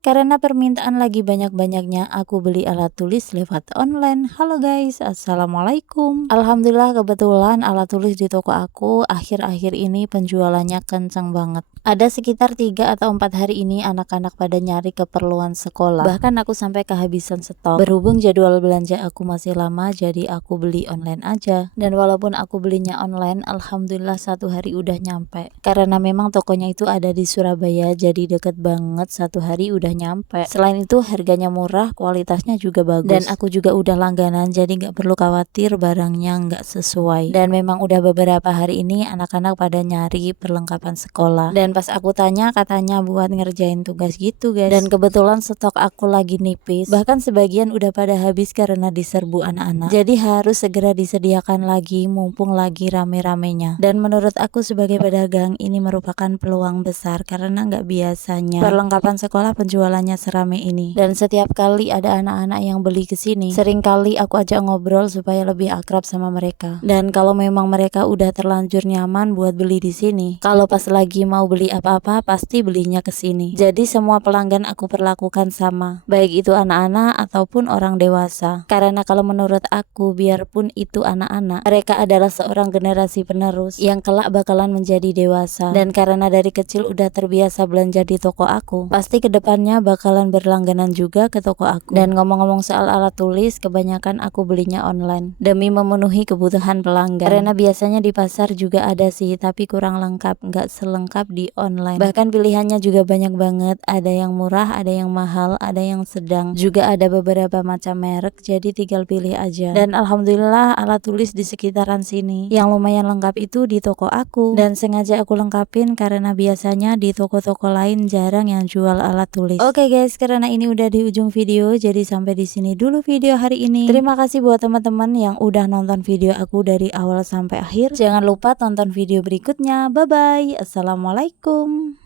Karena permintaan lagi banyak-banyaknya, aku beli alat tulis lewat online. Halo guys, assalamualaikum. Alhamdulillah kebetulan alat tulis di toko aku akhir-akhir ini penjualannya kenceng banget. Ada sekitar 3 atau 4 hari ini anak-anak pada nyari keperluan sekolah. Bahkan aku sampai kehabisan stok. Berhubung jadwal belanja aku masih lama, jadi aku beli online aja. Dan walaupun aku belinya online, alhamdulillah 1 hari udah nyampe. Karena memang tokonya itu ada di Surabaya, jadi deket banget, 1 hari udah nyampe. Selain itu harganya murah, kualitasnya juga bagus. Dan aku juga udah langganan, jadi nggak perlu khawatir barangnya nggak sesuai. Dan memang udah beberapa hari ini anak-anak pada nyari perlengkapan sekolah. Dan pas aku tanya katanya buat ngerjain tugas gitu guys. Dan kebetulan stok aku lagi nipis. Bahkan sebagian udah pada habis karena diserbu anak-anak. Jadi harus segera disediakan lagi mumpung lagi rame-ramenya. Dan menurut aku sebagai pedagang ini merupakan peluang besar karena nggak biasanya perlengkapan sekolah penjualannya serame ini. Dan setiap kali ada anak-anak yang beli ke sini, sering kali aku ajak ngobrol supaya lebih akrab sama mereka. Dan kalau memang mereka udah terlanjur nyaman buat beli di sini, kalau pas lagi mau beli apa-apa pasti belinya ke sini. Jadi semua pelanggan aku perlakukan sama, baik itu anak-anak ataupun orang dewasa. Karena kalau menurut aku biarpun itu anak-anak, mereka adalah seorang generasi penerus yang kelak bakalan menjadi dewasa. Dan karena dari kecil udah terbiasa belanja di toko aku, pasti kedepannya bakalan berlangganan juga ke toko aku. Dan ngomong-ngomong soal alat tulis, kebanyakan aku belinya online demi memenuhi kebutuhan pelanggan. Karena biasanya di pasar juga ada sih, tapi kurang lengkap, nggak selengkap di online. Bahkan pilihannya juga banyak banget, ada yang murah, ada yang mahal, ada yang sedang, juga ada beberapa macam merek, jadi tinggal pilih aja. Dan alhamdulillah alat tulis di sekitaran sini yang lumayan lengkap itu di toko aku. Dan sengaja aku lengkapin karena biasanya di toko-toko lain jarang yang jual alat tulis. Oke guys, karena ini udah di ujung video, jadi sampai di sini dulu video hari ini. Terima kasih buat teman-teman yang udah nonton video aku dari awal sampai akhir. Jangan lupa tonton video berikutnya. Bye bye. Assalamualaikum.